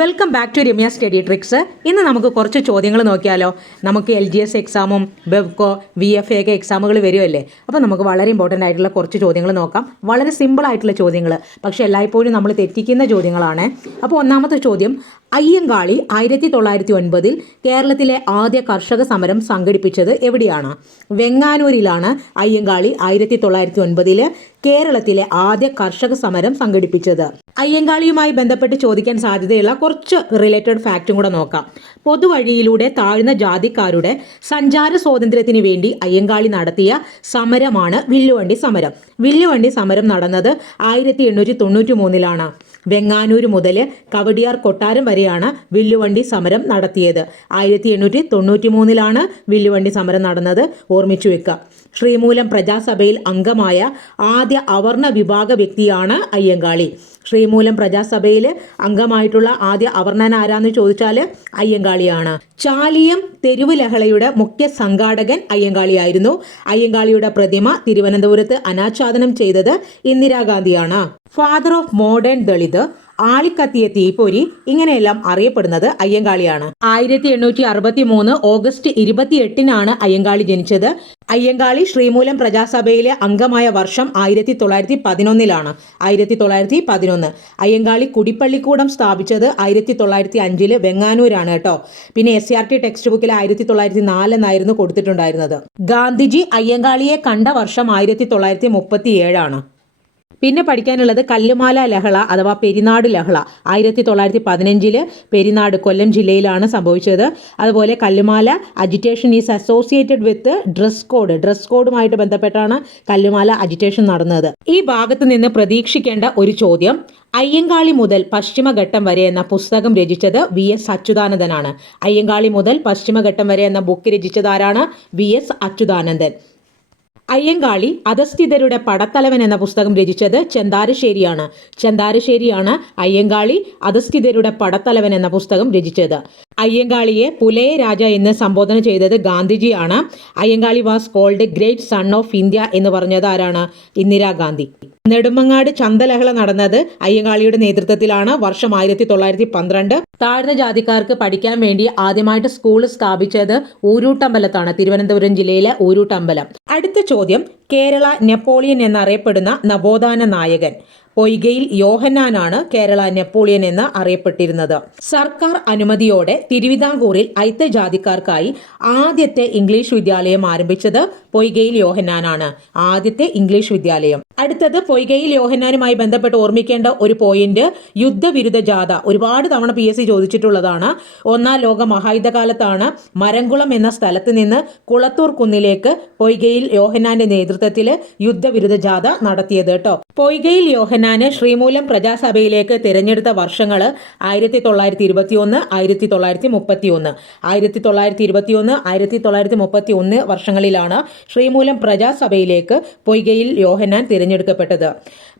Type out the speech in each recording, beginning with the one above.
Welcome back to Ramya study tricks ഇന്ന് നമുക്ക് കുറച്ച് ചോദ്യങ്ങൾ നോക്കിയാലോ? നമുക്ക് എൽ ജി എസ് എക്സാമും ബെവ്കോ വി എഫ് എ ഒക്കെ എക്സാമുകൾ വരുമല്ലേ അപ്പോൾ നമുക്ക് വളരെ ഇമ്പോർട്ടന്റ് ആയിട്ടുള്ള കുറച്ച് ചോദ്യങ്ങൾ നോക്കാം. വളരെ സിമ്പിൾ ആയിട്ടുള്ള ചോദ്യങ്ങൾ. പക്ഷേ എല്ലായ്പ്പോഴും നമ്മൾ തെറ്റിക്കുന്ന ചോദ്യങ്ങളാണ്. അപ്പോൾ ഒന്നാമത്തെ ചോദ്യം അയ്യങ്കാളി ആയിരത്തി തൊള്ളായിരത്തി ഒൻപതിൽ കേരളത്തിലെ ആദ്യ കർഷക സമരം സംഘടിപ്പിച്ചത് എവിടെയാണ്? വെങ്ങാനൂരിലാണ് അയ്യങ്കാളി ആയിരത്തി തൊള്ളായിരത്തി ഒൻപതിൽ കേരളത്തിലെ ആദ്യ കർഷക സമരം സംഘടിപ്പിച്ചത്. അയ്യങ്കാളിയുമായി ബന്ധപ്പെട്ട് ചോദിക്കാൻ സാധ്യതയുള്ള കുറച്ച് റിലേറ്റഡ് ഫാക്റ്റും കൂടെ നോക്കാം. പൊതുവഴിയിലൂടെ താഴ്ന്ന ജാതിക്കാരുടെ സഞ്ചാര സ്വാതന്ത്ര്യത്തിന് വേണ്ടി അയ്യങ്കാളി നടത്തിയ സമരമാണ് വില്ലുവണ്ടി സമരം. വില്ലുവണ്ടി സമരം നടന്നത് ആയിരത്തി എണ്ണൂറ്റി തൊണ്ണൂറ്റി മൂന്നിലാണ് വെങ്ങാനൂർ മുതൽ കവടിയാർ കൊട്ടാരം വരെയാണ് വില്ലുവണ്ടി സമരം നടത്തിയത്. ആയിരത്തി എണ്ണൂറ്റി തൊണ്ണൂറ്റി മൂന്നിലാണ് വില്ലുവണ്ടി സമരം നടന്നത്. ഓർമ്മിച്ചു വെക്കുക ശ്രീമൂലം പ്രജാസഭയിൽ അംഗമായ ആദ്യ അവർണ വിഭാഗ വ്യക്തിയാണ് അയ്യങ്കാളി. ശ്രീമൂലം പ്രജാസഭയിൽ അംഗമായിട്ടുള്ള ആദ്യ അവർണൻ ആരാന്ന് ചോദിച്ചാൽ അയ്യങ്കാളിയാണ്. ചാലിയം തെരുവ് ലഹളയുടെ മുഖ്യ സംഘാടകൻ അയ്യങ്കാളിയായിരുന്നു. അയ്യങ്കാളിയുടെ പ്രതിമ തിരുവനന്തപുരത്ത് അനാച്ഛാദനം ചെയ്തത് ഇന്ദിരാഗാന്ധിയാണ്. ഫാദർ ഓഫ് മോഡേൺ ദളിത് ആളിക്കത്തിയ തീപ്പൊരി ഇങ്ങനെയെല്ലാം അറിയപ്പെടുന്നത് അയ്യങ്കാളിയാണ്. ആയിരത്തി എണ്ണൂറ്റി അറുപത്തി മൂന്ന് ഓഗസ്റ്റ് ഇരുപത്തി എട്ടിനാണ് അയ്യങ്കാളി ജനിച്ചത്. അയ്യങ്കാളി ശ്രീമൂലം പ്രജാസഭയിലെ അംഗമായ വർഷം ആയിരത്തി തൊള്ളായിരത്തി പതിനൊന്നിലാണ് ആയിരത്തി തൊള്ളായിരത്തി പതിനൊന്ന് അയ്യങ്കാളി കുടിപ്പള്ളിക്കൂടം സ്ഥാപിച്ചത് ആയിരത്തി തൊള്ളായിരത്തി അഞ്ചിൽ വെങ്ങാനൂരാണ് കേട്ടോ. പിന്നെ S C R T text ബുക്കിൽ ആയിരത്തി തൊള്ളായിരത്തി നാലെന്നായിരുന്നു കൊടുത്തിട്ടുണ്ടായിരുന്നത്. ഗാന്ധിജി അയ്യങ്കാളിയെ കണ്ട വർഷം ആയിരത്തി തൊള്ളായിരത്തി മുപ്പത്തി ഏഴാണ് പിന്നെ പഠിക്കാനുള്ളത് കല്ലുമാല ലഹള അഥവാ പെരിനാട് ലഹള. ആയിരത്തി തൊള്ളായിരത്തി പതിനഞ്ചിൽ പെരിനാട് കൊല്ലം ജില്ലയിലാണ് സംഭവിച്ചത്. അതുപോലെ Kallumala agitation is associated with dress code dress കോഡുമായിട്ട് ബന്ധപ്പെട്ടാണ് കല്ലുമാല അജിറ്റേഷൻ നടന്നത്. ഈ ഭാഗത്ത് നിന്ന് പ്രതീക്ഷിക്കേണ്ട ഒരു ചോദ്യം. അയ്യങ്കാളി മുതൽ പശ്ചിമഘട്ടം വരെ എന്ന പുസ്തകം രചിച്ചത് വി. എസ്. അച്യുതാനന്ദനാണ്. അയ്യങ്കാളി മുതൽ പശ്ചിമഘട്ടം വരെ എന്ന ബുക്ക് രചിച്ചതാരാണ് വി. എസ്. അച്യുതാനന്ദൻ. അയ്യങ്കാളി അധസ്ഥിതരുടെ പടത്തലവൻ എന്ന പുസ്തകം രചിച്ചത് ചെന്താരശ്ശേരിയാണ്. ചെന്താരശ്ശേരിയാണ് അയ്യങ്കാളി അധസ്ഥിതരുടെ പടത്തലവൻ എന്ന പുസ്തകം രചിച്ചത്. അയ്യങ്കാളിയെ പുലയ രാജ എന്ന് സംബോധന ചെയ്തത് ഗാന്ധിജിയാണ്. Ayyankali was called great son of India എന്ന് പറഞ്ഞത് ആരാണ്? ഇന്ദിരാഗാന്ധി നെടുമങ്ങാട് ചന്തലഹള നടന്നത് അയ്യങ്കാളിയുടെ നേതൃത്വത്തിലാണ് വർഷം ആയിരത്തി തൊള്ളായിരത്തി പന്ത്രണ്ട് താഴ്ന്ന ജാതിക്കാർക്ക് പഠിക്കാൻ വേണ്ടി ആദ്യമായിട്ട് സ്കൂൾ സ്ഥാപിച്ചത് ഊരൂട്ടമ്പലത്താണ് തിരുവനന്തപുരം ജില്ലയിലെ ഊരൂട്ടമ്പലം. അടുത്ത ചോദ്യം കേരള നെപ്പോളിയൻ എന്നറിയപ്പെടുന്ന നവോത്ഥാന നായകൻ. പൊയ്കയിൽ യോഹന്നാനാണ് കേരള നെപ്പോളിയൻ എന്ന് അറിയപ്പെട്ടിരുന്നത്. സർക്കാർ അനുമതിയോടെ തിരുവിതാംകൂറിൽ അയിത്തജാതിക്കാർക്കായി ആദ്യത്തെ ഇംഗ്ലീഷ് വിദ്യാലയം ആരംഭിച്ചത് പൊയ്കയിൽ യോഹന്നാനാണ്. ആദ്യത്തെ ഇംഗ്ലീഷ് വിദ്യാലയം. അടുത്തത് പൊയ്കയിൽ യോഹന്നാനുമായി ബന്ധപ്പെട്ട് ഓർമ്മിക്കേണ്ട ഒരു പോയിന്റ് യുദ്ധവിരുദ്ധ ജാഥ. ഒരുപാട് തവണ പി എസ് സി ചോദിച്ചിട്ടുള്ളതാണ്. ഒന്നാം ലോക മഹായുദ്ധകാലത്താണ് മരംകുളം എന്ന സ്ഥലത്ത് നിന്ന് കുളത്തൂർ കുന്നിലേക്ക് പൊയ്കയിൽ യോഹന്നാന്റെ നേതൃത്വത്തിൽ യുദ്ധവിരുദ്ധ ജാഥ നടത്തിയത് കേട്ടോ പൊയ്കയിൽ യോഹന്നാന് ശ്രീമൂലം പ്രജാസഭയിലേക്ക് തിരഞ്ഞെടുത്ത വർഷങ്ങൾ ആയിരത്തി തൊള്ളായിരത്തി ഇരുപത്തി ഒന്ന് ആയിരത്തി തൊള്ളായിരത്തി മുപ്പത്തി ഒന്ന് ആയിരത്തി തൊള്ളായിരത്തി ഇരുപത്തി ഒന്ന് ആയിരത്തി തൊള്ളായിരത്തി മുപ്പത്തി ഒന്ന് വർഷങ്ങളിലാണ് ശ്രീമൂലം പ്രജാസഭയിലേക്ക് പൊയ്കയിൽ യോഹന്നാൻ തിരഞ്ഞെടുക്കപ്പെട്ടത്.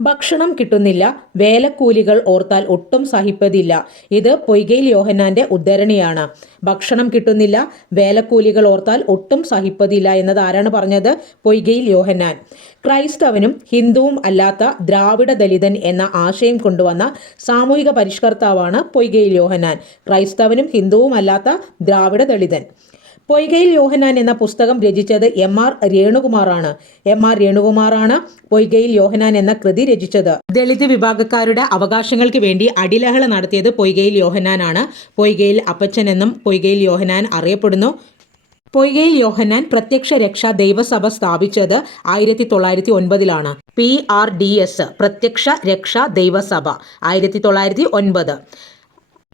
ഭക്ഷണം കിട്ടുന്നില്ല. വേലക്കൂലികൾ ഓർത്താൽ ഒട്ടും സഹിപ്പതില്ല. ഇത് പൊയ്കയിൽ യോഹന്നാന്റെ ഉദ്ധരണിയാണ്. ഭക്ഷണം കിട്ടുന്നില്ല. വേലക്കൂലികൾ ഓർത്താൽ ഒട്ടും സഹിപ്പതില്ല എന്നത് ആരാണ് പറഞ്ഞത്? പൊയ്കയിൽ യോഹന്നാൻ. ക്രൈസ്തവനും ഹിന്ദുവും അല്ലാത്ത ദ്രാവിഡ ദലിതൻ എന്ന ആശയം കൊണ്ടുവന്ന സാമൂഹിക പരിഷ്കർത്താവാണ് പൊയ്കയിൽ യോഹന്നാൻ. ക്രൈസ്തവനും ഹിന്ദുവും അല്ലാത്ത ദ്രാവിഡ ദളിതൻ പൊയ്കയിൽ യോഹനാൻ എന്ന പുസ്തകം രചിച്ചത് എം ആർ രേണുകുമാറാണ്. എം ആർ രേണുകുമാറാണ് പൊയ്കയിൽ യോഹനാൻ എന്ന കൃതി രചിച്ചത്. ദളിത് വിഭാഗക്കാരുടെ അവകാശങ്ങൾക്ക് വേണ്ടി അടിലഹള നടത്തിയത് പൊയ്കയിൽ യോഹനാനാണ് പൊയ്കയിൽ അപ്പച്ചൻ എന്നും പൊയ്കയിൽ യോഹനാൻ അറിയപ്പെടുന്നു. പൊയ്കയിൽ യോഹന്നാൻ പ്രത്യക്ഷ രക്ഷാ ദൈവസഭ സ്ഥാപിച്ചത് ആയിരത്തി തൊള്ളായിരത്തി ഒൻപതിലാണ് പി ആർ ഡി എസ് പ്രത്യക്ഷ രക്ഷാ ദൈവസഭ ആയിരത്തി തൊള്ളായിരത്തി ഒൻപത്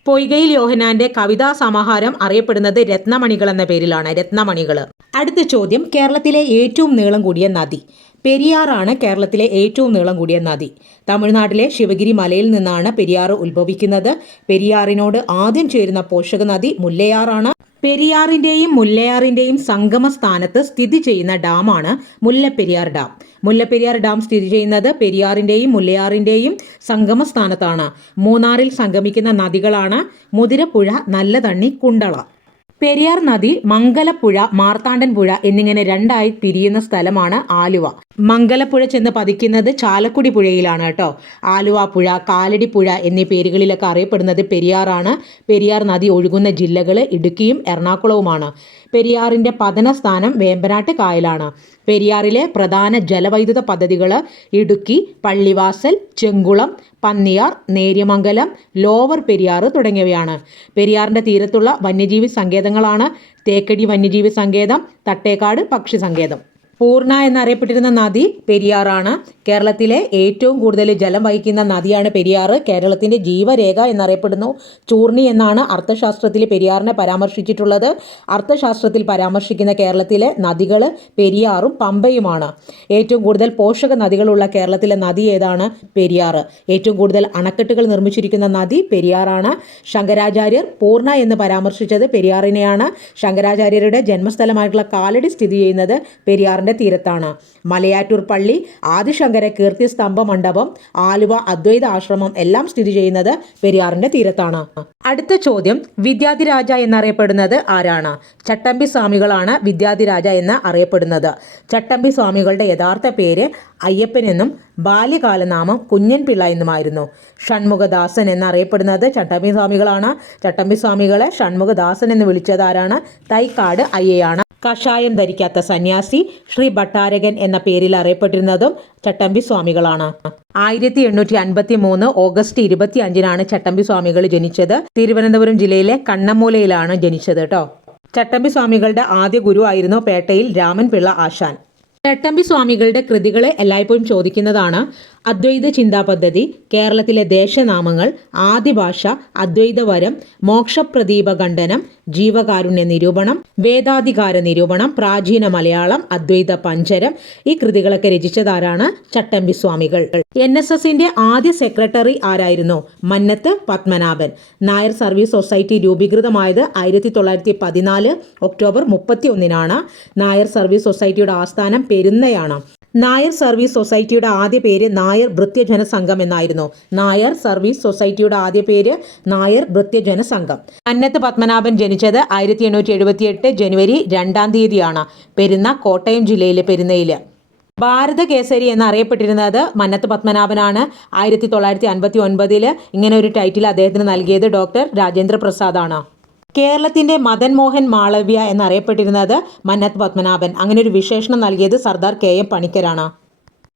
പൊയ്കയിൽ യോഹനാന്റെ കവിതാ സമാഹാരം അറിയപ്പെടുന്നത് രത്നമണികൾ എന്ന പേരിലാണ്. രത്നമണികൾ അടുത്ത ചോദ്യം. കേരളത്തിലെ ഏറ്റവും നീളം കൂടിയ നദി. പെരിയാറാണ് കേരളത്തിലെ ഏറ്റവും നീളം കൂടിയ നദി. തമിഴ്നാട്ടിലെ ശിവഗിരി മലയിൽ നിന്നാണ് പെരിയാർ ഉത്ഭവിക്കുന്നത്. പെരിയാറിനോട് ആദ്യം ചേരുന്ന പോഷക നദി മുല്ലയാറാണ്. പെരിയാറിന്റെയും മുല്ലയാറിന്റെയും സംഗമ സ്ഥാനത്ത് സ്ഥിതി ചെയ്യുന്ന ഡാമാണ് മുല്ലപ്പെരിയാർ ഡാം. മുല്ലപ്പെരിയാർ ഡാം സ്ഥിതി ചെയ്യുന്നത് പെരിയാറിന്റെയും മുല്ലയാറിന്റെയും സംഗമ സ്ഥാനത്താണ് മൂന്നാറിൽ സംഗമിക്കുന്ന നദികളാണ് മുതിരപ്പുഴ നല്ലതണ്ണി കുണ്ടള. പെരിയാർ നദി മംഗലപ്പുഴ മാർത്താണ്ഡൻ പുഴ എന്നിങ്ങനെ രണ്ടായി പിരിയുന്ന സ്ഥലമാണ് ആലുവ. മംഗലപ്പുഴ ചെന്ന് പതിക്കുന്നത് ചാലക്കുടി പുഴയിലാണ് കേട്ടോ. ആലുവ പുഴ കാലടി പുഴ എന്നീ പേരുകളിലൊക്കെ അറിയപ്പെടുന്നത് പെരിയാറാണ്. പെരിയാർ നദി ഒഴുകുന്ന ജില്ലകൾ ഇടുക്കിയും എറണാകുളവുമാണ്. പെരിയാറിന്റെ പതന സ്ഥാനം വേമ്പനാട്ട് കായലാണ്. പെരിയാറിലെ പ്രധാന ജലവൈദ്യുത പദ്ധതികൾ ഇടുക്കി പള്ളിവാസൽ ചെങ്കുളം പന്നിയാർ നേര്യമംഗലം ലോവർ പെരിയാർ തുടങ്ങിയവയാണ്. പെരിയാറിന്റെ തീരത്തുള്ള വന്യജീവി സങ്കേതങ്ങളാണ് തേക്കടി വന്യജീവി സങ്കേതം തട്ടേക്കാട് പക്ഷി സങ്കേതം. പൂർണ എന്നറിയപ്പെട്ടിരുന്ന നദി പെരിയാറാണ്. കേരളത്തിലെ ഏറ്റവും കൂടുതൽ ജലം വഹിക്കുന്ന നദിയാണ് പെരിയാർ. കേരളത്തിന്റെ ജീവരേഖ എന്നറിയപ്പെടുന്നു. ചൂർണി എന്നാണ് അർത്ഥശാസ്ത്രത്തിൽ പെരിയാറിനെ പരാമർശിച്ചിട്ടുള്ളത്. അർത്ഥശാസ്ത്രത്തിൽ പരാമർശിക്കുന്ന കേരളത്തിലെ നദികൾ പെരിയാറും പമ്പയുമാണ്. ഏറ്റവും കൂടുതൽ പോഷക നദികളുള്ള കേരളത്തിലെ നദി ഏതാണ്? പെരിയാർ. ഏറ്റവും കൂടുതൽ അണക്കെട്ടുകൾ നിർമ്മിച്ചിരിക്കുന്ന നദി പെരിയാറാണ്. ശങ്കരാചാര്യർ പൂർണ എന്ന് പരാമർശിച്ചത് പെരിയാറിനെയാണ്. ശങ്കരാചാര്യരുടെ ജന്മസ്ഥലമായിട്ടുള്ള കാലടി സ്ഥിതി ചെയ്യുന്നത് പെരിയാറിന്റെ തീരത്താണ്. മലയാറ്റൂർ പള്ളി ആദിശങ്കര കീർത്തി സ്തംഭ മണ്ഡപം ആലുവ അദ്വൈത ആശ്രമം എല്ലാം സ്ഥിതി ചെയ്യുന്നത് പെരിയാറിന്റെ തീരത്താണ്. അടുത്ത ചോദ്യം വിദ്യാധിരാജ എന്നറിയപ്പെടുന്നത് ആരാണ്? ചട്ടമ്പി സ്വാമികളാണ് വിദ്യാധിരാജ എന്ന് അറിയപ്പെടുന്നത്. ചട്ടമ്പി സ്വാമികളുടെ യഥാർത്ഥ പേര് അയ്യപ്പൻ എന്നും ബാല്യകാലനാമം കുഞ്ഞൻ പിള്ള എന്നുമായിരുന്നു. ഷൺമുഖദാസൻ എന്നറിയപ്പെടുന്നത് ചട്ടമ്പി സ്വാമികളാണ് ചട്ടമ്പി സ്വാമികളെ ഷൺമുഖദാസൻ എന്ന് വിളിച്ചത് ആരാണ്? തൈക്കാട് അയ്യയാണ്. കഷായം ധരിക്കാത്ത സന്യാസി ശ്രീ ഭട്ടാരകൻ എന്ന പേരിൽ അറിയപ്പെട്ടിരുന്നതും ചട്ടമ്പി സ്വാമികളാണ് ആയിരത്തി എണ്ണൂറ്റി അൻപത്തി മൂന്ന് ഓഗസ്റ്റ് ഇരുപത്തി അഞ്ചിനാണ് ചട്ടമ്പി സ്വാമികൾ ജനിച്ചത്. തിരുവനന്തപുരം ജില്ലയിലെ കണ്ണമൂലയിലാണ് ജനിച്ചത് കേട്ടോ. ചട്ടമ്പി സ്വാമികളുടെ ആദ്യ ഗുരു ആയിരുന്നു പേട്ടയിൽ രാമൻപിള്ള ആശാൻ. ചട്ടമ്പി സ്വാമികളുടെ കൃതികളെ എല്ലായ്പ്പോഴും ചോദിക്കുന്നതാണ്. അദ്വൈത ചിന്താപദ്ധതി കേരളത്തിലെ ദേശനാമങ്ങൾ ആദിഭാഷ അദ്വൈതവരം മോക്ഷപ്രദീപ ഖണ്ഡനം ജീവകാരുണ്യ നിരൂപണം വേദാധികാര നിരൂപണം പ്രാചീന മലയാളം അദ്വൈത പഞ്ചരം ഈ കൃതികളൊക്കെ രചിച്ചതാരാണ് ചട്ടമ്പി സ്വാമികൾ എൻ എസ് എസിന്റെ ആദ്യ സെക്രട്ടറി ആരായിരുന്നു? മന്നത്ത് പത്മനാഭൻ. നായർ സർവീസ് സൊസൈറ്റി രൂപീകൃതമായത് ആയിരത്തി തൊള്ളായിരത്തി പതിനാല് ഒക്ടോബർ മുപ്പത്തി ഒന്നിനാണ് നായർ സർവീസ് സൊസൈറ്റിയുടെ ആസ്ഥാനം പെരുന്നയാണ്. നായർ സർവീസ് സൊസൈറ്റിയുടെ ആദ്യ പേര് നായർ ഭൃത്യജന സംഘം എന്നായിരുന്നു. നായർ സർവീസ് സൊസൈറ്റിയുടെ ആദ്യ പേര് നായർ ഭൃത്യജന സംഘം. അന്നത്ത് പത്മനാഭൻ ജനിച്ചത് ആയിരത്തി എണ്ണൂറ്റി എഴുപത്തി എട്ട് ജനുവരി രണ്ടാം തീയതിയാണ് പെരുന്ന കോട്ടയം ജില്ലയിലെ പെരുന്നയിൽ. ഭാരത കേസരി എന്നറിയപ്പെട്ടിരുന്നത് മന്നത്ത് പത്മനാഭനാണ്. ആയിരത്തി തൊള്ളായിരത്തി അൻപത്തി ഒൻപതിൽ ഇങ്ങനെ ഒരു ടൈറ്റിൽ അദ്ദേഹത്തിന് നൽകിയത് ഡോക്ടർ രാജേന്ദ്ര പ്രസാദാണ് കേരളത്തിന്റെ മദൻ മോഹൻ മാളവ്യ എന്നറിയപ്പെട്ടിരുന്നത് മന്നത്ത് പത്മനാഭൻ. അങ്ങനെ ഒരു വിശേഷണം നൽകിയത് സർദാർ കെ എം പണിക്കരാണ്.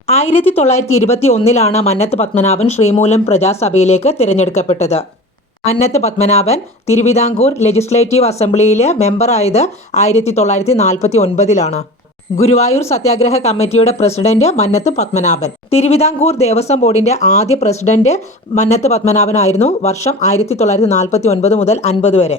ആയിരത്തി തൊള്ളായിരത്തി ഇരുപത്തി ഒന്നിലാണ് മന്നത്ത് പത്മനാഭൻ ശ്രീമൂലം പ്രജാസഭയിലേക്ക് തിരഞ്ഞെടുക്കപ്പെട്ടത്. മന്നത്ത് പത്മനാഭൻ തിരുവിതാംകൂർ ലെജിസ്ലേറ്റീവ് അസംബ്ലിയിലെ മെമ്പറായത് ആയിരത്തി തൊള്ളായിരത്തി നാൽപ്പത്തി ഒൻപതിലാണ്. ഗുരുവായൂർ സത്യാഗ്രഹ കമ്മിറ്റിയുടെ പ്രസിഡന്റ് മന്നത്ത് പത്മനാഭൻ. തിരുവിതാംകൂർ ദേവസ്വം ബോർഡിന്റെ ആദ്യ പ്രസിഡന്റ് മന്നത്ത് പത്മനാഭനായിരുന്നു വർഷം ആയിരത്തി തൊള്ളായിരത്തി നാൽപ്പത്തി ഒൻപത് മുതൽ അൻപത് വരെ.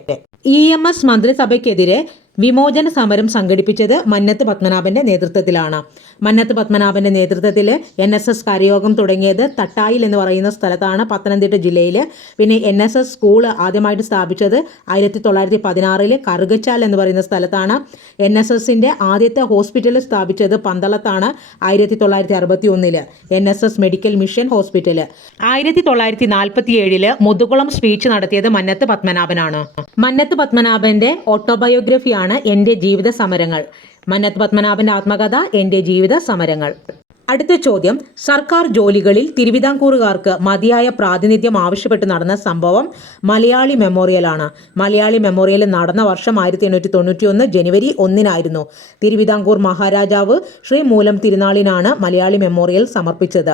ഇ എം എസ് മന്ത്രിസഭയ്ക്കെതിരെ വിമോചന സമരം സംഘടിപ്പിച്ചത് മന്നത്ത് പത്മനാഭന്റെ നേതൃത്വത്തിലാണ്. മന്നത്ത് പത്മനാഭന്റെ നേതൃത്വത്തിൽ എൻ എസ് എസ് കരയോഗം തുടങ്ങിയത് തട്ടായിൽ എന്ന് പറയുന്ന സ്ഥലത്താണ് പത്തനംതിട്ട ജില്ലയിൽ പിന്നെ എൻ എസ് എസ് സ്കൂൾ ആദ്യമായിട്ട് സ്ഥാപിച്ചത് ആയിരത്തി തൊള്ളായിരത്തി പതിനാറിൽ കറുകച്ചാൽ എന്ന് പറയുന്ന സ്ഥലത്താണ്. എൻ എസ് എസിന്റെ ആദ്യത്തെ ഹോസ്പിറ്റൽ സ്ഥാപിച്ചത് പന്തളത്താണ് ആയിരത്തി തൊള്ളായിരത്തി അറുപത്തി ഒന്നിൽ N S S medical mission hospital ആയിരത്തി തൊള്ളായിരത്തി നാൽപ്പത്തി ഏഴിൽ മുതുകുളം സ്പീച്ച് നടത്തിയത് മന്നത്ത് പത്മനാഭനാണ്. മന്നത്ത് പത്മനാഭന്റെ ഓട്ടോബയോഗ്രഫിയാണ് എന്റെ ജീവിത സമരങ്ങൾ മന്നത്ത് പത്മനാഭന്റെ ആത്മകഥ എന്റെ ജീവിത സമരങ്ങൾ അടുത്ത ചോദ്യം. സർക്കാർ ജോലികളിൽ തിരുവിതാംകൂറുകാർക്ക് മതിയായ പ്രാതിനിധ്യം ആവശ്യപ്പെട്ട് നടന്ന സംഭവം മലയാളി മെമ്മോറിയലാണ് മലയാളി മെമ്മോറിയൽ നടന്ന വർഷം ആയിരത്തി എണ്ണൂറ്റി തൊണ്ണൂറ്റി ഒന്ന് ജനുവരി ഒന്നിനായിരുന്നു. തിരുവിതാംകൂർ മഹാരാജാവ് ശ്രീ മൂലം തിരുനാളിനാണ് മലയാളി മെമ്മോറിയൽ സമർപ്പിച്ചത്.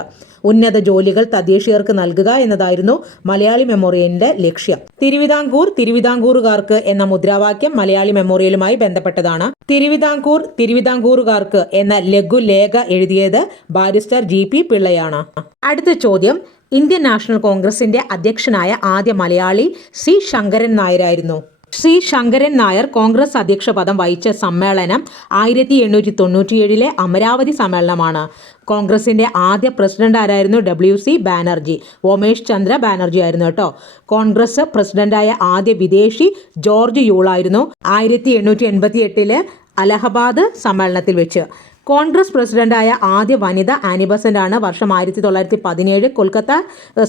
ഉന്നത ജോലികൾ തദ്ദേശീയർക്ക് നൽകുക എന്നതായിരുന്നു മലയാളി മെമ്മോറിയലിന്റെ ലക്ഷ്യം. തിരുവിതാംകൂർ തിരുവിതാംകൂറുകാർക്ക് എന്ന മുദ്രാവാക്യം മലയാളി മെമ്മോറിയലുമായി ബന്ധപ്പെട്ടതാണ്. തിരുവിതാംകൂർ തിരുവിതാംകൂറുകാർക്ക് എന്ന ലഘുലേഖ എഴുതിയത് ബാരിസ്റ്റർ ജി പി പിള്ളയാണ്. അടുത്ത ചോദ്യം ഇന്ത്യൻ നാഷണൽ കോൺഗ്രസിന്റെ അധ്യക്ഷനായ ആദ്യ മലയാളി സി ശങ്കരൻ നായരായിരുന്നു. ശ്രീ ശങ്കരൻ നായർ കോൺഗ്രസ് അധ്യക്ഷ പദം വഹിച്ച സമ്മേളനം ആയിരത്തി എണ്ണൂറ്റി തൊണ്ണൂറ്റിയേഴിലെ അമരാവതി സമ്മേളനമാണ്. കോൺഗ്രസിന്റെ ആദ്യ പ്രസിഡന്റ് ആരായിരുന്നു? W C Banerjee. ഓമേഷ് Chandra Banerjee ആയിരുന്നു കേട്ടോ. കോൺഗ്രസ് പ്രസിഡന്റായ ആദ്യ വിദേശി ജോർജ് യൂളായിരുന്നു ആയിരത്തി എണ്ണൂറ്റി എൺപത്തി അലഹബാദ് സമ്മേളനത്തിൽ വെച്ച്. കോൺഗ്രസ് പ്രസിഡന്റായ ആദ്യ വനിത ആനി ആണ് വർഷം ആയിരത്തി തൊള്ളായിരത്തി പതിനേഴ് കൊൽക്കത്ത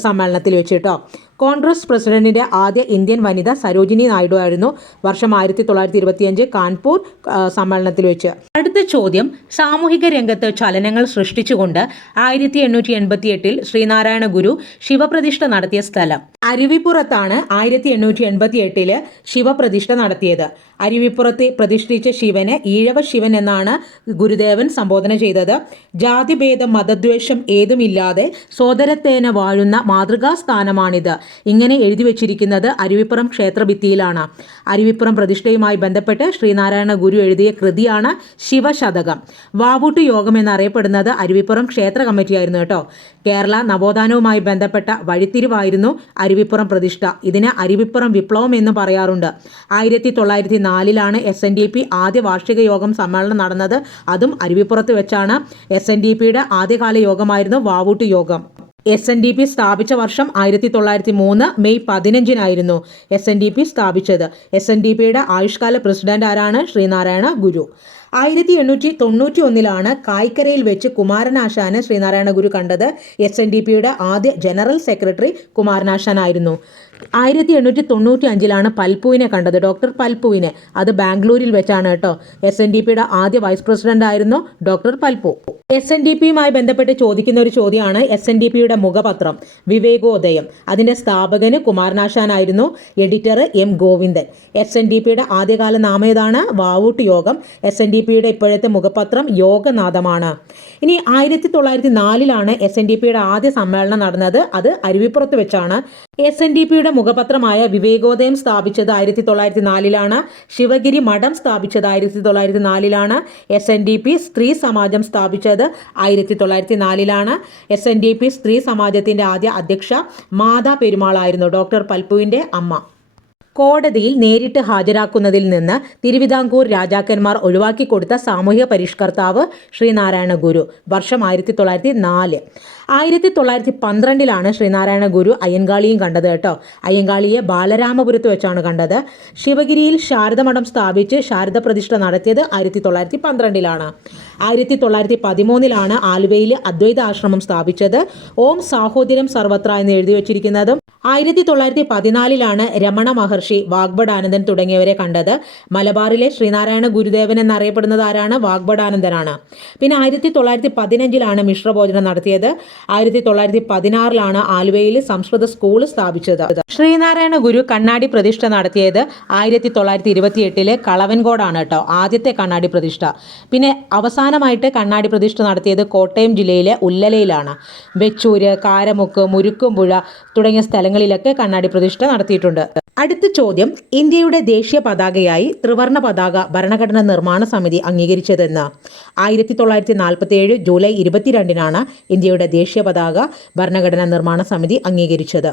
സമ്മേളനത്തിൽ വെച്ച് കേട്ടോ കോൺഗ്രസ് പ്രസിഡന്റിന്റെ ആദ്യ ഇന്ത്യൻ വനിത സരോജിനി നായിഡു ആയിരുന്നു വർഷം ആയിരത്തി തൊള്ളായിരത്തി ഇരുപത്തിയഞ്ച് കാൺപൂർ സമ്മേളനത്തിൽ വെച്ച്. അടുത്ത ചോദ്യം സാമൂഹിക രംഗത്ത് ചലനങ്ങൾ സൃഷ്ടിച്ചുകൊണ്ട് ആയിരത്തി എണ്ണൂറ്റി എൺപത്തി എട്ടിൽ ശ്രീനാരായണ ഗുരു ശിവപ്രതിഷ്ഠ നടത്തിയ സ്ഥലം. അരുവിപ്പുറത്താണ് ആയിരത്തി എണ്ണൂറ്റി എൺപത്തി എട്ടിൽ ശിവപ്രതിഷ്ഠ നടത്തിയത്. അരുവിപ്പുറത്ത് പ്രതിഷ്ഠിച്ച ശിവനെ ഈഴവ ശിവൻ എന്നാണ് ഗുരുദേവൻ സംബോധന ചെയ്തത്. ജാതിഭേദം മതദ്വേഷം ഏതുമില്ലാതെ സോദരത്തേന വാഴുന്ന മാതൃകാ സ്ഥാനമാണിത് ഇങ്ങനെ എഴുതി വച്ചിരിക്കുന്നത് അരുവിപ്പുറം ക്ഷേത്രഭിത്തിയിലാണ്. അരുവിപ്പുറം പ്രതിഷ്ഠയുമായി ബന്ധപ്പെട്ട് ശ്രീനാരായണ ഗുരു എഴുതിയ കൃതിയാണ് ശിവശതകം. വാവൂട്ട് യോഗം എന്നറിയപ്പെടുന്നത് അരുവിപ്പുറം ക്ഷേത്ര കമ്മിറ്റിയായിരുന്നു കേട്ടോ. കേരള നവോത്ഥാനവുമായി ബന്ധപ്പെട്ട വഴിത്തിരിവായിരുന്നു അരുവിപ്പുറം പ്രതിഷ്ഠ. ഇതിന് അരുവിപ്പുറം വിപ്ലവം എന്ന് പറയാറുണ്ട്. ആയിരത്തി തൊള്ളായിരത്തി നാലിലാണ് എസ് എൻ ഡി പി ആദ്യ വാർഷിക യോഗം സമ്മേളനം നടന്നത്. അതും അരുവിപ്പുറത്ത് വെച്ചാണ് എസ് എൻ ഡി പിയുടെ ആദ്യകാല യോഗമായിരുന്നു വാവൂട്ട് യോഗം. എസ് എൻ ഡി പി സ്ഥാപിച്ച വർഷം ആയിരത്തി തൊള്ളായിരത്തി മൂന്ന് മെയ് പതിനഞ്ചിനായിരുന്നു എസ് എൻ ഡി പി സ്ഥാപിച്ചത്. എസ് എൻ ഡി പിയുടെ ആയുഷ്കാല പ്രസിഡന്റ് ആരാണ്? ശ്രീനാരായണ ഗുരു. ആയിരത്തി എണ്ണൂറ്റി തൊണ്ണൂറ്റി ഒന്നിലാണ് കായ്ക്കരയിൽ വെച്ച് കുമാരനാശാന് ശ്രീനാരായണ ഗുരു കണ്ടത്. എസ് എൻ ഡി പിയുടെ ആദ്യ ജനറൽ സെക്രട്ടറി കുമാരനാശാനായിരുന്നു. ആയിരത്തി എണ്ണൂറ്റി തൊണ്ണൂറ്റി അഞ്ചിലാണ് പൽപ്പുവിനെ കണ്ടത്. ഡോക്ടർ പൽപ്പുവിനെ. അത് ബാംഗ്ലൂരിൽ വെച്ചാണ് കേട്ടോ. എസ് എൻ ഡി പിയുടെ ആദ്യ വൈസ് പ്രസിഡന്റ് ആയിരുന്നു doctor Palpu. S N D പിയുമായി ബന്ധപ്പെട്ട് ചോദിക്കുന്ന ഒരു ചോദ്യമാണ് എസ് എൻ ഡി പിയുടെ മുഖപത്രം വിവേകോദയം. അതിന്റെ സ്ഥാപകന് കുമാരനാശാനായിരുന്നു editor M Govindan. S N D പിയുടെ ആദ്യകാല നാമേതാണ് വാവൂട്ട് യോഗം. എസ് എൻ ഡി പിയുടെ ഇപ്പോഴത്തെ മുഖപത്രം യോഗനാഥമാണ്. ഇനി ആയിരത്തി തൊള്ളായിരത്തി നാലിലാണ് എസ് എൻ ഡി പിയുടെ ആദ്യ സമ്മേളനം നടന്നത്. അത് അരുവിപ്പുറത്ത് വെച്ചാണ് എസ് എൻ ഡി പിയുടെ മുഖപത്രമായ വിവേകോദയം സ്ഥാപിച്ചത് ആയിരത്തി തൊള്ളായിരത്തി നാലിലാണ് ശിവഗിരി മഠം സ്ഥാപിച്ചത് ആയിരത്തി തൊള്ളായിരത്തി നാലിലാണ് എസ് എൻ ഡി പി സ്ത്രീ സമാജം സ്ഥാപിച്ചത് ആയിരത്തി തൊള്ളായിരത്തി നാലിലാണ് എസ് എൻ ഡി പി സ്ത്രീ സമാജത്തിന്റെ ആദ്യ അധ്യക്ഷ മാതാ പെരുമാളായിരുന്നു ഡോക്ടർ പൽപ്പുവിന്റെ അമ്മ. കോടതിയിൽ നേരിട്ട് ഹാജരാക്കുന്നതിൽ നിന്ന് തിരുവിതാംകൂർ രാജാക്കന്മാർ ഒഴിവാക്കി കൊടുത്ത സാമൂഹ്യ പരിഷ്കർത്താവ് ശ്രീനാരായണ ഗുരു. വർഷം ആയിരത്തി തൊള്ളായിരത്തി നാല് ആയിരത്തി തൊള്ളായിരത്തി പന്ത്രണ്ടിലാണ് ശ്രീനാരായണ ഗുരു അയ്യങ്കാളിയും കണ്ടത് കേട്ടോ. അയ്യങ്കാളിയെ ബാലരാമപുരത്ത് വെച്ചാണ് കണ്ടത്. ശിവഗിരിയിൽ ശാരദമഠം സ്ഥാപിച്ച് ശാരദ പ്രതിഷ്ഠ നടത്തിയത് ആയിരത്തി തൊള്ളായിരത്തി പന്ത്രണ്ടിലാണ് ആയിരത്തി തൊള്ളായിരത്തി പതിമൂന്നിലാണ് ആലുവയിൽ അദ്വൈത ആശ്രമം സ്ഥാപിച്ചത്. ഓം സാഹോദര്യം സർവത്ര എന്ന് എഴുതി വച്ചിരിക്കുന്നതും. ആയിരത്തി തൊള്ളായിരത്തി പതിനാലിലാണ് രമണ മഹർഷി വാഗ്ബടാനന്ദൻ തുടങ്ങിയവരെ കണ്ടത്. മലബാറിലെ ശ്രീനാരായണ ഗുരുദേവൻ എന്നറിയപ്പെടുന്നത് ആരാണ്? വാഗ്ബടാനന്ദനാണ് പിന്നെ ആയിരത്തി തൊള്ളായിരത്തി പതിനഞ്ചിലാണ് മിശ്രഭോജനം നടത്തിയത്. ആയിരത്തി തൊള്ളായിരത്തി പതിനാറിലാണ് ആലുവയിൽ സംസ്കൃത സ്കൂൾ സ്ഥാപിച്ചത്. ശ്രീനാരായണ ഗുരു കണ്ണാടി പ്രതിഷ്ഠ നടത്തിയത് ആയിരത്തി തൊള്ളായിരത്തി ഇരുപത്തി എട്ടിലെ കളവൻകോടാണ് കേട്ടോ. ആദ്യത്തെ കണ്ണാടി പ്രതിഷ്ഠ. പിന്നെ അവസാനമായിട്ട് കണ്ണാടി പ്രതിഷ്ഠ നടത്തിയത് കോട്ടയം ജില്ലയിലെ ഉല്ലലയിലാണ്. വെച്ചൂര് കാരമുക്ക് മുരുക്കുംപുഴ തുടങ്ങിയ സ്ഥലങ്ങളിലൊക്കെ കണ്ണാടി പ്രതിഷ്ഠ നടത്തിയിട്ടുണ്ട്. അടുത്ത ചോദ്യം ഇന്ത്യയുടെ ദേശീയ പതാകയായി ത്രിവർണ പതാക ഭരണഘടനാ നിർമ്മാണ സമിതി അംഗീകരിച്ചതെന്ന്. ആയിരത്തി തൊള്ളായിരത്തി നാൽപ്പത്തി ഏഴ് ജൂലൈ ഇരുപത്തിരണ്ടിനാണ് ഇന്ത്യയുടെ ദേശീയ പതാക ഭരണഘടനാ നിർമ്മാണ സമിതി അംഗീകരിച്ചത്.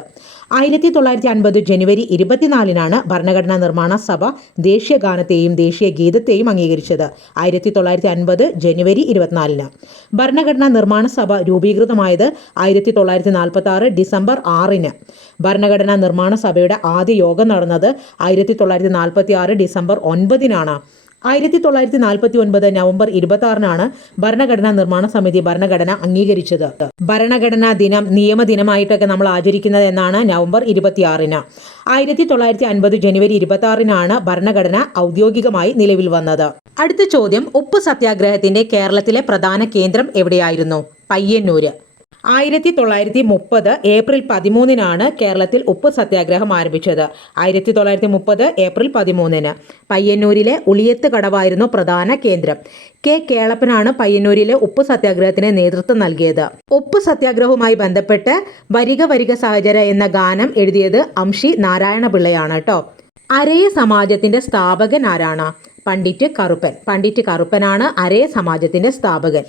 ആയിരത്തി തൊള്ളായിരത്തി അൻപത് ജനുവരി ഇരുപത്തിനാലിനാണ് ഭരണഘടനാ നിർമ്മാണ സഭ ദേശീയ ഗാനത്തെയും ദേശീയ ഗീതത്തെയും അംഗീകരിച്ചത്. ആയിരത്തി തൊള്ളായിരത്തി അൻപത് ജനുവരി ഇരുപത്തിനാലിന് ഭരണഘടനാ നിർമ്മാണ സഭ രൂപീകൃതമായത് ആയിരത്തി തൊള്ളായിരത്തി നാൽപ്പത്തി ആറ് ഡിസംബർ ആറിന്. ഭരണഘടനാ നിർമ്മാണ സഭയുടെ ആദ്യ യോഗം നടന്നത് ആയിരത്തി തൊള്ളായിരത്തി നാൽപ്പത്തി ആറ് ഡിസംബർ ഒൻപതിനാണ്. ആയിരത്തി തൊള്ളായിരത്തി നാൽപ്പത്തി ഒൻപത് നവംബർ ഇരുപത്തി ഭരണഘടനാ നിർമ്മാണ സമിതി ഭരണഘടന അംഗീകരിച്ചത്. ഭരണഘടനാ ദിനം നിയമദിനമായിട്ടൊക്കെ നമ്മൾ ആചരിക്കുന്നത് എന്നാണ് നവംബർ ഇരുപത്തിയാറിന്. ആയിരത്തി തൊള്ളായിരത്തി അൻപത് ജനുവരി ഇരുപത്തി ആറിനാണ് ഭരണഘടന ഔദ്യോഗികമായി നിലവിൽ വന്നത്. അടുത്ത ചോദ്യം ഉപ്പ് സത്യാഗ്രഹത്തിന്റെ കേരളത്തിലെ പ്രധാന കേന്ദ്രം എവിടെയായിരുന്നു? പയ്യന്നൂര്. ആയിരത്തി തൊള്ളായിരത്തി മുപ്പത് ഏപ്രിൽ പതിമൂന്നിനാണ് കേരളത്തിൽ ഉപ്പ് സത്യാഗ്രഹം ആരംഭിച്ചത്. ആയിരത്തി തൊള്ളായിരത്തി മുപ്പത് ഏപ്രിൽ പതിമൂന്നിന് പയ്യന്നൂരിലെ ഉളിയത്ത് കടവായിരുന്നു പ്രധാന കേന്ദ്രം. കെ കേളപ്പനാണ് പയ്യന്നൂരിലെ ഉപ്പ് സത്യാഗ്രഹത്തിന് നേതൃത്വം നൽകിയത്. ഉപ്പ് സത്യാഗ്രഹവുമായി ബന്ധപ്പെട്ട് വരിക വരിക സഹചര എന്ന ഗാനം എഴുതിയത് അംഷി നാരായണ പിള്ളയാണ് കേട്ടോ അരേ സമാജത്തിന്റെ സ്ഥാപകൻ ആരാണ്? പണ്ഡിറ്റ് കറുപ്പൻ. പണ്ഡിറ്റ് കറുപ്പനാണ് അരേ സമാജത്തിന്റെ സ്ഥാപകൻ.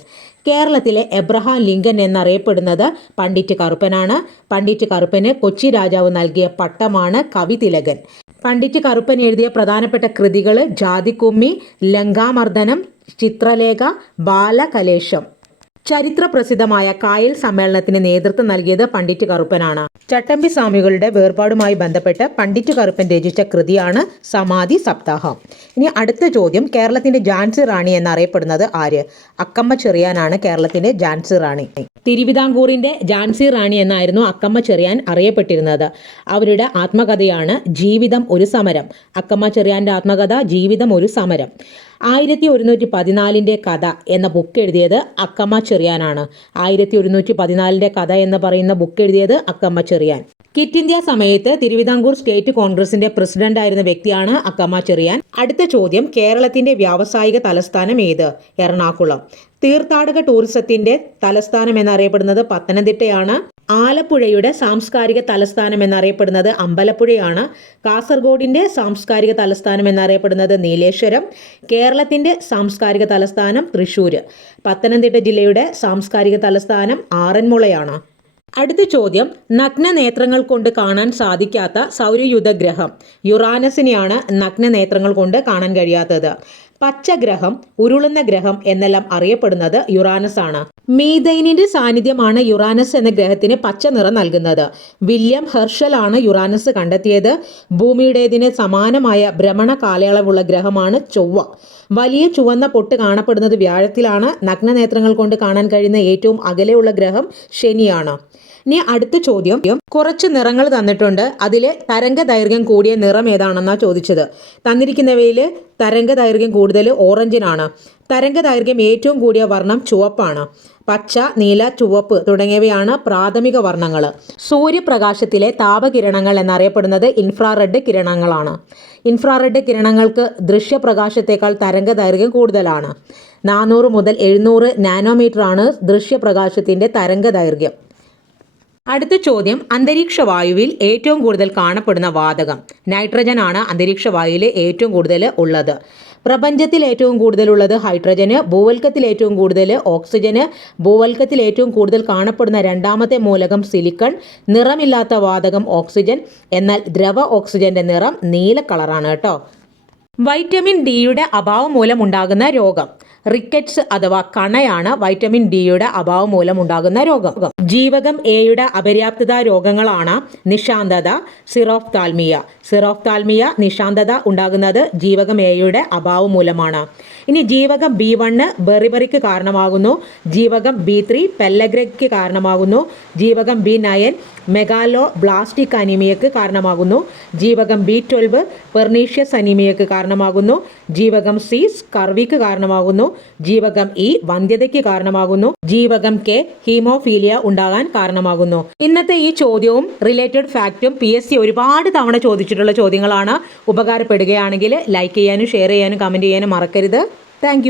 കേരളത്തിലെ എബ്രഹാം ലിങ്കൻ എന്നറിയപ്പെടുന്നത് പണ്ഡിറ്റ് കറുപ്പനാണ്. പണ്ഡിറ്റ് കറുപ്പന് കൊച്ചി രാജാവ് നൽകിയ പട്ടമാണ് കവിതിലകൻ. പണ്ഡിറ്റ് കറുപ്പൻ എഴുതിയ പ്രധാനപ്പെട്ട കൃതികൾ ജാതിക്കുമ്മി ലങ്കാമർദ്ദനം ചിത്രലേഖ ബാലകലേശം. ചരിത്ര പ്രസിദ്ധമായ കായൽ സമ്മേളനത്തിന് നേതൃത്വം നൽകിയത് പണ്ഡിറ്റ് കറുപ്പനാണ്. ചട്ടമ്പി സ്വാമികളുടെ വേർപാടുമായി ബന്ധപ്പെട്ട് പണ്ഡിറ്റ് കറുപ്പൻ രചിച്ച കൃതിയാണ് സമാധി സപ്താഹം. ഇനി അടുത്ത ചോദ്യം കേരളത്തിന്റെ ജാൻസി റാണി എന്നറിയപ്പെടുന്നത് ആര്? അക്കമ്മ ചെറിയാനാണ് കേരളത്തിന്റെ ജാൻസി റാണി. തിരുവിതാംകൂറിന്റെ ജാൻസി റാണി എന്നായിരുന്നു അക്കമ്മ ചെറിയാൻ അറിയപ്പെട്ടിരുന്നത്. അവരുടെ ആത്മകഥയാണ് ജീവിതം ഒരു സമരം. അക്കമ്മ ചെറിയാന്റെ ആത്മകഥ ജീവിതം ഒരു സമരം. ആയിരത്തി ഒരുന്നൂറ്റി പതിനാലിന്റെ കഥ എന്ന ബുക്ക് എഴുതിയത് അക്കമ്മ ചെറിയാനാണ്. ആയിരത്തി ഒരുന്നൂറ്റി പതിനാലിന്റെ കഥ എന്ന് പറയുന്ന ബുക്ക് എഴുതിയത് അക്കമ്മ ചെറിയാൻ. കിറ്റ് ഇന്ത്യ സമയത്ത് തിരുവിതാംകൂർ സ്റ്റേറ്റ് കോൺഗ്രസിന്റെ പ്രസിഡന്റ് ആയിരുന്ന വ്യക്തിയാണ് അക്കമ്മ ചെറിയാൻ. അടുത്ത ചോദ്യം കേരളത്തിന്റെ വ്യാവസായിക തലസ്ഥാനം ഏത്? എറണാകുളം. തീർത്ഥാടക ടൂറിസത്തിന്റെ തലസ്ഥാനം എന്നറിയപ്പെടുന്നത് പത്തനംതിട്ടയാണ്. ആലപ്പുഴയുടെ സാംസ്കാരിക തലസ്ഥാനം എന്നറിയപ്പെടുന്നത് അമ്പലപ്പുഴയാണ്. കാസർഗോഡിന്റെ സാംസ്കാരിക തലസ്ഥാനം എന്നറിയപ്പെടുന്നത് നീലേശ്വരം. കേരളത്തിന്റെ സാംസ്കാരിക തലസ്ഥാനം തൃശ്ശൂർ പത്തനംതിട്ട ജില്ലയുടെ സാംസ്കാരിക തലസ്ഥാനം ആറന്മുളയാണ്. അടുത്ത ചോദ്യം നഗ്ന നേത്രങ്ങൾ കൊണ്ട് കാണാൻ സാധിക്കാത്ത സൗരയുധ ഗ്രഹം യുറാനസിനെയാണ് നഗ്ന നേത്രങ്ങൾ കൊണ്ട് കാണാൻ കഴിയാത്തത്. പച്ചഗ്രഹം ഉരുളുന്ന ഗ്രഹം എന്നെല്ലാം അറിയപ്പെടുന്നത് യുറാനസ് ആണ്. മീതൈനിന്റെ സാന്നിധ്യമാണ് യുറാനസ് എന്ന ഗ്രഹത്തിന് പച്ച നിറം നൽകുന്നത്. വില്യം ഹെർഷൽ ആണ് യുറാനസ് കണ്ടെത്തിയത്. ഭൂമിയുടേതിന് സമാനമായ ഭ്രമണ കാലയളവുള്ള ഗ്രഹമാണ് ചൊവ്വ. വലിയ ചുവന്ന പൊട്ട് കാണപ്പെടുന്നത് വ്യാഴത്തിലാണ്. നഗ്നനേത്രങ്ങൾ കൊണ്ട് കാണാൻ കഴിയുന്ന ഏറ്റവും അകലെയുള്ള ഗ്രഹം ശനിയാണ്. ഇനി അടുത്ത ചോദ്യം. കുറച്ച് നിറങ്ങൾ തന്നിട്ടുണ്ട്. അതിൽ തരംഗ ദൈർഘ്യം കൂടിയ നിറം ഏതാണെന്നാണ് ചോദിച്ചത്. തന്നിരിക്കുന്നവയിൽ തരംഗ ദൈർഘ്യം കൂടുതൽ ഓറഞ്ചിനാണ്. തരംഗ ദൈർഘ്യം ഏറ്റവും കൂടിയ വർണം ചുവപ്പാണ്. പച്ച നീല ചുവപ്പ് തുടങ്ങിയവയാണ് പ്രാഥമിക വർണങ്ങൾ സൂര്യപ്രകാശത്തിലെ താപകിരണങ്ങൾ എന്നറിയപ്പെടുന്നത് ഇൻഫ്രാറെഡ് കിരണങ്ങളാണ്. ഇൻഫ്രാറെഡ് കിരണങ്ങൾക്ക് ദൃശ്യപ്രകാശത്തേക്കാൾ തരംഗ ദൈർഘ്യം കൂടുതലാണ്. നാനൂറ് മുതൽ എഴുന്നൂറ് നാനോമീറ്റർ ആണ് ദൃശ്യപ്രകാശത്തിന്റെ തരംഗ ദൈർഘ്യം അടുത്ത ചോദ്യം അന്തരീക്ഷ വായുവിൽ ഏറ്റവും കൂടുതൽ കാണപ്പെടുന്ന വാതകം. നൈട്രജൻ ആണ് അന്തരീക്ഷ വായുവിൽ ഏറ്റവും കൂടുതൽ ഉള്ളത്. പ്രപഞ്ചത്തിൽ ഏറ്റവും കൂടുതലുള്ളത് ഹൈഡ്രജന് ഭൂവൽക്കത്തിൽ ഏറ്റവും കൂടുതൽ ഓക്സിജന് ഭൂവൽക്കത്തിൽ ഏറ്റവും കൂടുതൽ കാണപ്പെടുന്ന രണ്ടാമത്തെ മൂലകം സിലിക്കൺ നിറമില്ലാത്ത വാതകം ഓക്സിജൻ എന്നാൽ ദ്രവ ഓക്സിജന്റെ നിറം നീല കളറാണ് കേട്ടോ. വൈറ്റമിൻ ഡിയുടെ അഭാവം മൂലമുണ്ടാകുന്ന രോഗം. റിക്കറ്റ്സ് അഥവാ കണയാണ് വൈറ്റമിൻ ഡിയുടെ അഭാവം മൂലമുണ്ടാകുന്ന രോഗം. ജീവകം എയുടെ അപര്യാപ്തത രോഗങ്ങളാണ് നിശാന്തത സിറോഫ് താൽമിയ നിശാന്തത ഉണ്ടാകുന്നത് ജീവകം എയുടെ അഭാവം മൂലമാണ്. ഇനി ജീവകം ബി വണ്ണ് ബെറിബറിക്ക് കാരണമാകുന്നു. ജീവകം ബി ത്രീ പെല്ലഗ്രയ്ക്ക് കാരണമാകുന്നു. ജീവകം ബി നയൻ മെഗാലോ ബ്ലാസ്റ്റിക് അനീമിയക്ക് കാരണമാകുന്നു. ജീവകം ബി ട്വൽവ് പെർണീഷ്യസ് അനീമിയക്ക് കാരണമാകുന്നു. ജീവകം സി സ്കർവിക്ക് കാരണമാകുന്നു. ജീവകം ഇ വന്ധ്യതയ്ക്ക് കാരണമാകുന്നു. ജീവകം കെ ഹീമോഫീലിയ ഉണ്ടാകാൻ കാരണമാകുന്നു. ഇന്നത്തെ ഈ ചോദ്യവും റിലേറ്റഡ് ഫാക്റ്റും പി എസ് സി ഒരുപാട് തവണ ചോദിച്ചിട്ടുള്ള ചോദ്യങ്ങളാണ്. ഉപകാരപ്പെടുകയാണെങ്കിൽ ലൈക്ക് ചെയ്യാനും ഷെയർ ചെയ്യാനും കമന്റ് ചെയ്യാനും മറക്കരുത്. താങ്ക്